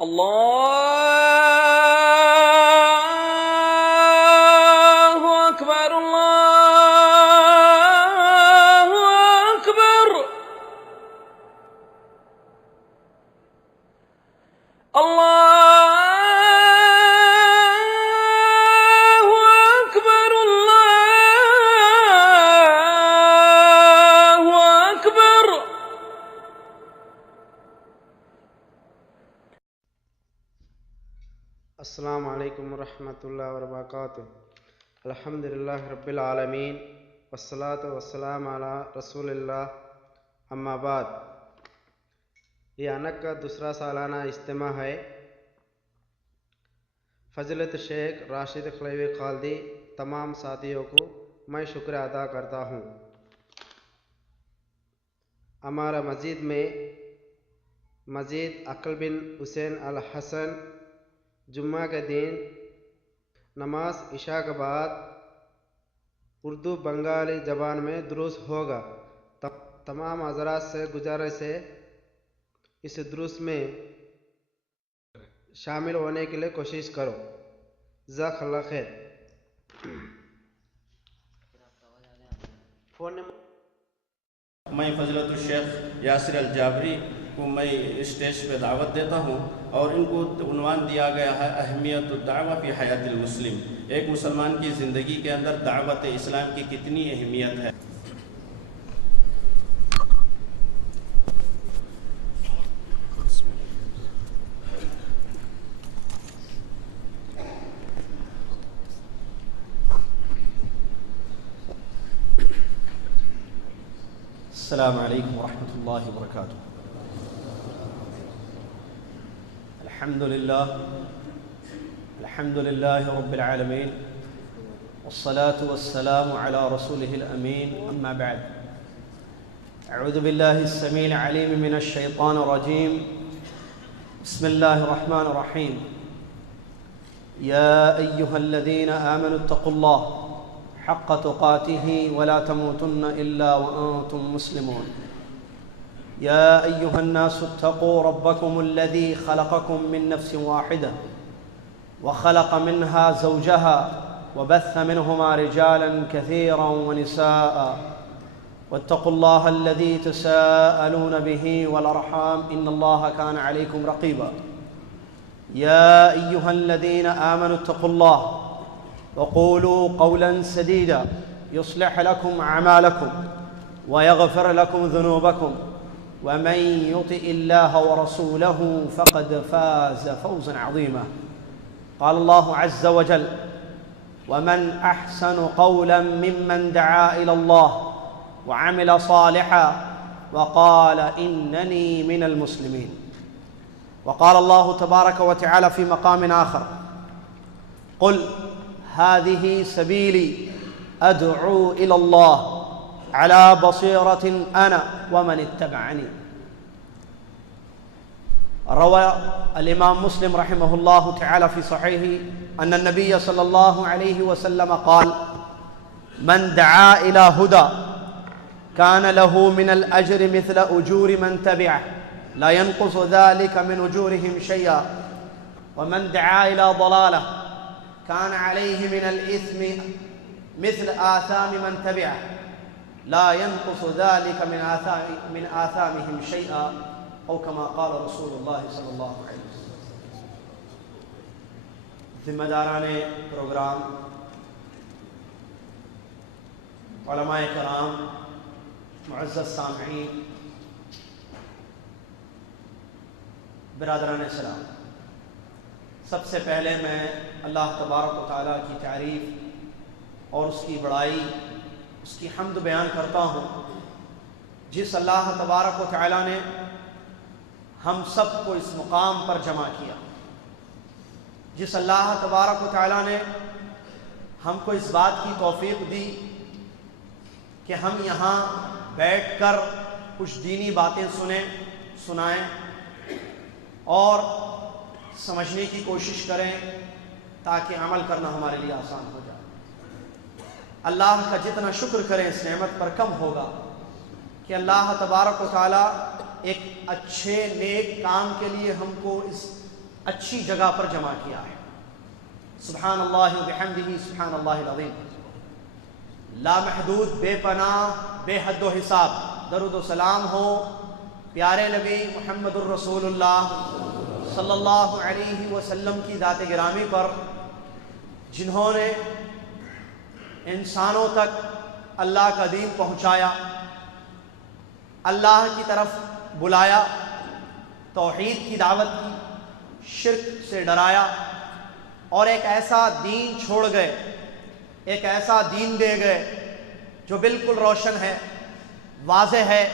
الله أكبر الله أكبر الله أكبر الله أكبر. السلام علیکم ورحمۃ اللہ وبرکاتہ. الحمدللہ رب العالمین والصلاة والسلام علی رسول اللہ. اما بعد، یہ انک کا دوسرا سالانہ اجتماع ہے. فضیلت شیخ راشد خلیوی خالدی تمام ساتھیوں کو میں شکر ادا کرتا ہوں. ہمارا مسجد میں عقل بن حسین الحسن جمعہ کے دن نماز عشاء کے بعد اردو بنگالی زبان میں دروس ہوگا. تمام حضرات سے گزارش ہے اس دروس میں شامل ہونے کے لیے کوشش کرو. جزاک اللہ خیر. میں فضیلت الشیخ یاسر الجابری کو میں اسٹیج پہ دعوت دیتا ہوں اور ان کو عنوان دیا گیا ہے اہمیت الدعوہ فی حیات المسلم. ایک مسلمان کی زندگی کے اندر دعوت اسلام کی کتنی اہمیت ہے. السلام علیکم ورحمۃ اللہ وبرکاتہ. الحمد للہ رب العالمین والصلاة والسلام على رسوله الأمين. أما بعد، أعوذ بالله السميع العليم من الشيطان الرجيم. بسم الله الرحمن الرحيم. يا أيها الذين آمنوا اتقوا الله حق تقاته ولا تموتن إلا وأنتم مسلمون. يا أيها الناس اتقوا ربكم الذي خلقكم من نفس واحدة وخلق منها زوجها وبث منهما رجالا كثيرا ونساء واتقوا الله الذي تساءلون به والأرحام إن الله كان عليكم رقيبا. يا أيها الذين آمنوا اتقوا الله وقولوا قولا سديدا يصلح لكم أعمالكم ويغفر لكم ذنوبكم ومن يطع الله ورسوله فقد فاز فوزا عظيما. قال الله عز وجل: ومن أحسن قولا ممن دعا إلى الله وعمل صالحا وقال إنني من المسلمين. وقال الله تبارك وتعالى في مقام آخر: قل هذه سبيلي أدعو إلى الله على بصيرة أنا ومن اتبعني. روى الإمام مسلم رحمه الله تعالى في صحيحه أن النبي صلى الله عليه وسلم قال: من دعا إلى هدى كان له من الأجر مثل أجور من تبعه لا ينقص ذلك من أجورهم شيئا، ومن دعا إلى ضلالة كان عليه من الإثم مثل آثام من تبعه لا ينقص ذلك من آثامهم شيئا، أو كما قال رسول الله صلی اللہ علیہ وسلم. ذمہ داران پروگرام، علماء کرام، معزز سامعین، برادران اسلام، سب سے پہلے میں اللہ تبارک و تعالیٰ کی تعریف اور اس کی بڑائی، اس کی حمد بیان کرتا ہوں جس اللہ تبارک و تعالیٰ نے ہم سب کو اس مقام پر جمع کیا، جس اللہ تبارک و تعالیٰ نے ہم کو اس بات کی توفیق دی کہ ہم یہاں بیٹھ کر کچھ دینی باتیں سنائیں اور سمجھنے کی کوشش کریں تاکہ عمل کرنا ہمارے لیے آسان ہو جائے. اللہ کا جتنا شکر کریں اس نعمت پر کم ہوگا کہ اللہ تبارک و تعالیٰ ایک اچھے نیک کام کے لیے ہم کو اس اچھی جگہ پر جمع کیا ہے۔ سبحان اللہ و بحمدہ سبحان اللہ العظیم۔ لامحدود، بے پناہ، بے حد و حساب درود و سلام ہو پیارے نبی محمد الرسول اللہ صلی اللہ علیہ وسلم کی ذات گرامی پر، جنہوں نے انسانوں تک اللہ کا دین پہنچایا، اللہ کی طرف بلایا، توحید کی دعوت کی، شرک سے ڈرایا، اور ایک ایسا دین چھوڑ گئے، ایک ایسا دین دے گئے جو بالکل روشن ہے، واضح ہے،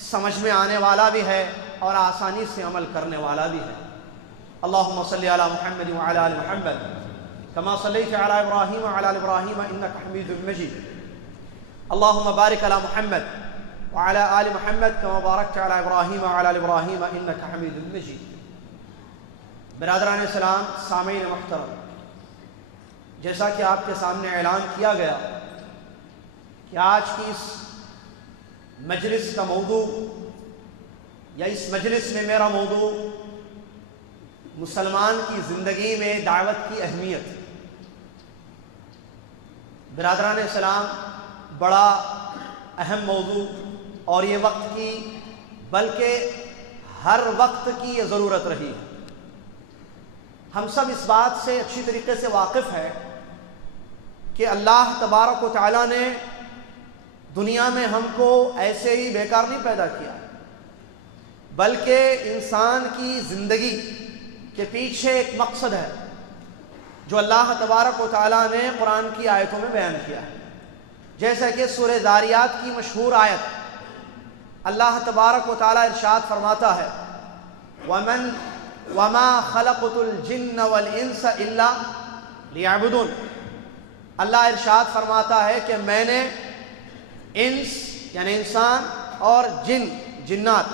سمجھ میں آنے والا بھی ہے اور آسانی سے عمل کرنے والا بھی ہے۔ اللہم صلی علی محمد وعلی آل محمد کما صلیت علی ابراہیم وعلی آل ابراہیم انک حمید مجید۔ اللہم بارک علی محمد وعلی آل محمد کما بارکت علی ابراہیم وعلی آل ابراہیم انک حمید مجید۔ برادران اسلام، سامعین محترم، جیسا کہ آپ کے سامنے اعلان کیا گیا کہ آج کی اس مجلس کا موضوع یا اس مجلس میں میرا موضوع مسلمان کی زندگی میں دعوت کی اہمیت۔ برادران اسلام، بڑا اہم موضوع، اور یہ وقت کی بلکہ ہر وقت کی یہ ضرورت رہی ہے۔ ہم سب اس بات سے اچھی طریقے سے واقف ہیں کہ اللہ تبارک و تعالیٰ نے دنیا میں ہم کو ایسے ہی بیکار نہیں پیدا کیا، بلکہ انسان کی زندگی کے پیچھے ایک مقصد ہے جو اللہ تبارک و تعالیٰ نے قرآن کی آیتوں میں بیان کیا ہے۔ جیسا کہ سورہ ذاریات کی مشہور آیت، اللہ تبارک و تعالیٰ ارشاد فرماتا ہے وَمَا خَلَقْتُ الْجِنَّ وَالْإِنسَ إِلَّا لِيَعْبُدُونَ۔ اللہ ارشاد فرماتا ہے کہ میں نے انس یعنی انسان اور جنات،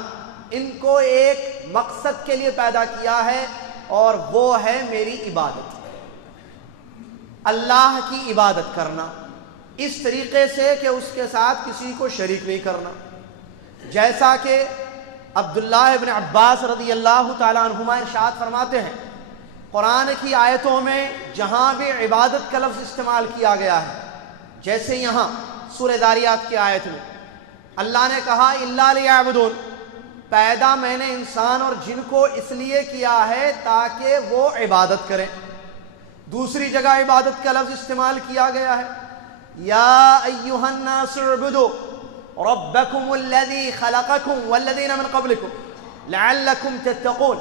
ان کو ایک مقصد کے لیے پیدا کیا ہے، اور وہ ہے میری عبادت، اللہ کی عبادت کرنا، اس طریقے سے کہ اس کے ساتھ کسی کو شریک نہیں کرنا۔ جیسا کہ عبداللہ ابن عباس رضی اللہ تعالیٰ عنہما ارشاد فرماتے ہیں، قرآن کی آیتوں میں جہاں بھی عبادت کا لفظ استعمال کیا گیا ہے، جیسے یہاں سورہ ذاریات کی آیت میں اللہ نے کہا الا لیعبدون، پیدا میں نے انسان اور جن کو اس لیے کیا ہے تاکہ وہ عبادت کریں۔ دوسری جگہ عبادت کا لفظ استعمال کیا گیا ہے یا ایھا الناس اعبدوا ربکم الذی خلقکم والذین من قبلکم لعلکم تتقون،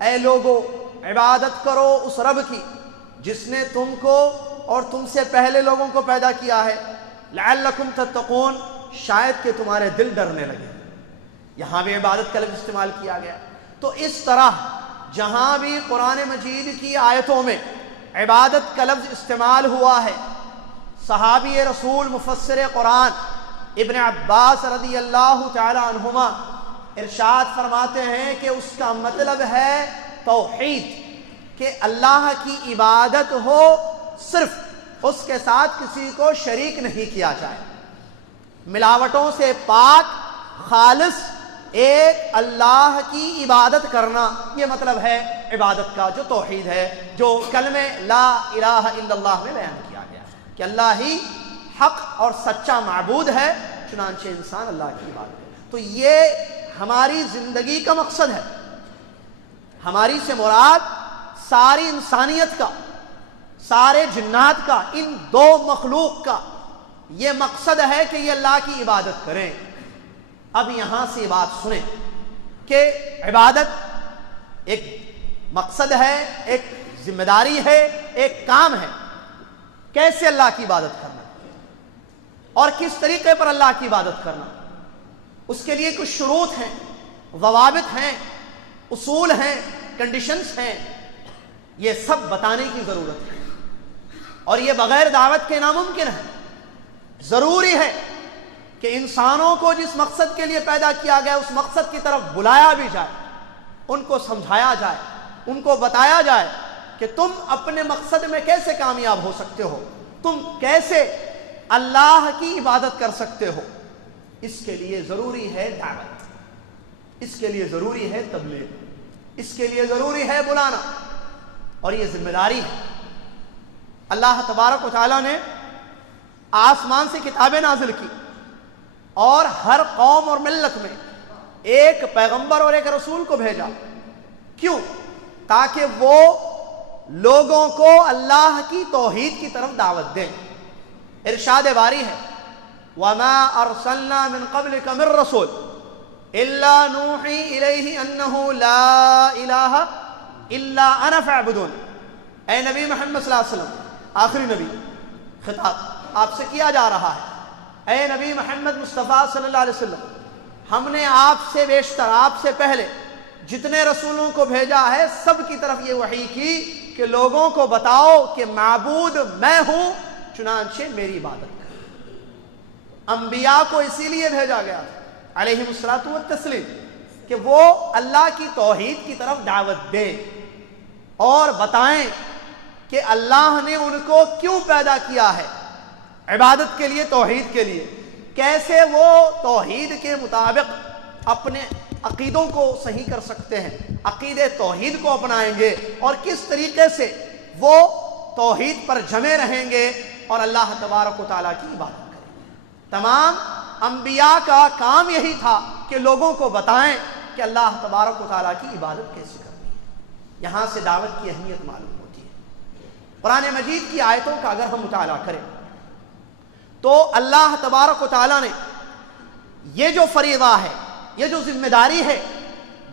اے لوگو عبادت کرو اس رب کی جس نے تم کو اور تم سے پہلے لوگوں کو پیدا کیا ہے، لعلکم تتقون، شاید کہ تمہارے دل ڈرنے لگے۔ یہاں بھی عبادت کا لفظ استعمال کیا گیا۔ تو اس طرح جہاں بھی قرآن مجید کی آیتوں میں عبادت کا لفظ استعمال ہوا ہے، صحابی رسول مفسر قرآن ابن عباس رضی اللہ تعالی عنہما ارشاد فرماتے ہیں کہ اس کا مطلب ہے توحید، کہ اللہ کی عبادت ہو، صرف اس کے ساتھ کسی کو شریک نہیں کیا جائے، ملاوٹوں سے پاک، خالص ایک اللہ کی عبادت کرنا، یہ مطلب ہے عبادت کا، جو توحید ہے، جو کلمہ لا الہ الا اللہ میں بیان کیا گیا کہ اللہ ہی حق اور سچا معبود ہے، چنانچہ انسان اللہ کی عبادت کرے۔ تو یہ ہماری زندگی کا مقصد ہے۔ ہماری سے مراد ساری انسانیت کا، سارے جنات کا، ان دو مخلوق کا یہ مقصد ہے کہ یہ اللہ کی عبادت کریں۔ اب یہاں سے بات سنیں کہ عبادت ایک مقصد ہے، ایک ذمہ داری ہے، ایک کام ہے۔ کیسے اللہ کی عبادت کرنا اور کس طریقے پر اللہ کی عبادت کرنا، اس کے لیے کچھ شروط ہیں، ضوابط ہیں، اصول ہیں، کنڈیشنز ہیں، یہ سب بتانے کی ضرورت ہے، اور یہ بغیر دعوت کے ناممکن ہے۔ ضروری ہے کہ انسانوں کو جس مقصد کے لیے پیدا کیا گیا اس مقصد کی طرف بلایا بھی جائے، ان کو سمجھایا جائے، ان کو بتایا جائے کہ تم اپنے مقصد میں کیسے کامیاب ہو سکتے ہو، تم کیسے اللہ کی عبادت کر سکتے ہو۔ اس کے لیے ضروری ہے دعوت، اس کے لیے ضروری ہے تبلیغ۔ اس کے لیے ضروری ہے بلانا، اور یہ ذمہ داری ہے۔ اللہ تبارک و تعالیٰ نے آسمان سے کتابیں نازل کی اور ہر قوم اور ملت میں ایک پیغمبر اور ایک رسول کو بھیجا۔ کیوں؟ تاکہ وہ لوگوں کو اللہ کی توحید کی طرف دعوت دیں۔ ارشاد باری ہے وَمَا أَرْسَلْنَا مِن قَبْلِكَ مِن رَّسُولٍ إِلَّا نُوحِي إِلَيْهِ أَنَّهُ لَا إِلَٰهَ إِلَّا أَنَا فَاعْبُدُونِ۔ اے نبی محمد صلی اللہ علیہ وسلم، آخری نبی، خطاب آپ سے کیا جا رہا ہے، اے نبی محمد مصطفیٰ صلی اللہ علیہ وسلم، ہم نے آپ سے بیشتر، آپ سے پہلے جتنے رسولوں کو بھیجا ہے سب کی طرف یہ وحی کی کہ لوگوں کو بتاؤ کہ معبود میں ہوں، چنانچہ میری عبادت کرو۔ انبیاء کو اسی لیے بھیجا گیا تھا علیہم الصلاۃ والتسلیم کہ وہ اللہ کی توحید کی طرف دعوت دیں اور بتائیں کہ اللہ نے ان کو کیوں پیدا کیا ہے، عبادت کے لیے، توحید کے لیے، کیسے وہ توحید کے مطابق اپنے عقیدوں کو صحیح کر سکتے ہیں، عقید توحید کو اپنائیں گے، اور کس طریقے سے وہ توحید پر جمے رہیں گے اور اللہ تبارک و تعالیٰ کی عبادت کریں گے۔ تمام انبیاء کا کام یہی تھا کہ لوگوں کو بتائیں کہ اللہ تبارک و تعالیٰ کی عبادت کیسے کرنی ہے۔ یہاں سے دعوت کی اہمیت معلوم ہوتی ہے۔ قرآن مجید کی آیتوں کا اگر ہم مطالعہ کریں تو اللہ تبارک و تعالیٰ نے یہ جو فریضہ ہے، یہ جو ذمہ داری ہے،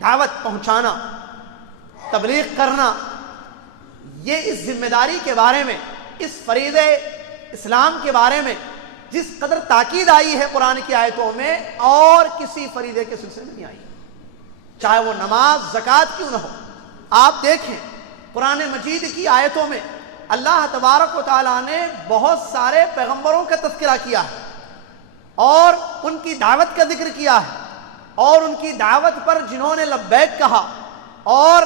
دعوت پہنچانا، تبلیغ کرنا، یہ اس ذمہ داری کے بارے میں، اس فریضہ اسلام کے بارے میں جس قدر تاکید آئی ہے قرآن کی آیتوں میں، اور کسی فریضے کے سلسلے میں نہیں آئی، چاہے وہ نماز، زکوٰۃ کیوں نہ ہو۔ آپ دیکھیں قرآن مجید کی آیتوں میں اللہ تبارک و تعالیٰ نے بہت سارے پیغمبروں کا تذکرہ کیا ہے اور ان کی دعوت کا ذکر کیا ہے، اور ان کی دعوت پر جنہوں نے لبیک کہا اور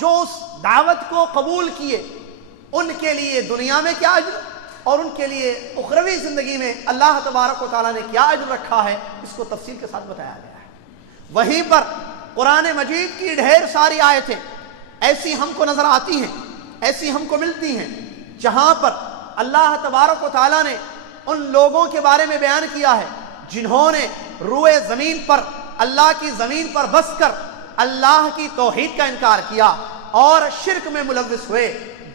جو اس دعوت کو قبول کیے، ان کے لیے دنیا میں کیا اجر اور ان کے لیے اخروی زندگی میں اللہ تبارک و تعالیٰ نے کیا اجر رکھا ہے، اس کو تفصیل کے ساتھ بتایا گیا ہے۔ وہیں پر قرآن مجید کی ڈھیر ساری آیتیں ایسی ہم کو نظر آتی ہیں، ایسی ہم کو ملتی ہیں، جہاں پر اللہ تبارک و تعالیٰ نے ان لوگوں کے بارے میں بیان کیا ہے جنہوں نے روئے زمین پر، اللہ کی زمین پر بس کر اللہ کی توحید کا انکار کیا اور شرک میں ملوث ہوئے،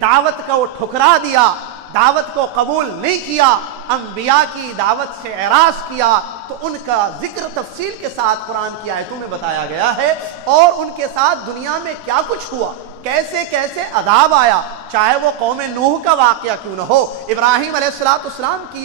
دعوت کا وہ ٹھکرا دیا، دعوت کو قبول نہیں کیا، انبیاء کی دعوت سے اعراض کیا، تو ان کا ذکر تفصیل کے ساتھ قرآن کی آیتوں میں بتایا گیا ہے، اور ان کے ساتھ دنیا میں کیا کچھ ہوا، کیسے کیسے عذاب آیا، چاہے وہ قوم نوح کا واقعہ کیوں نہ ہو، ابراہیم علیہ السلام کی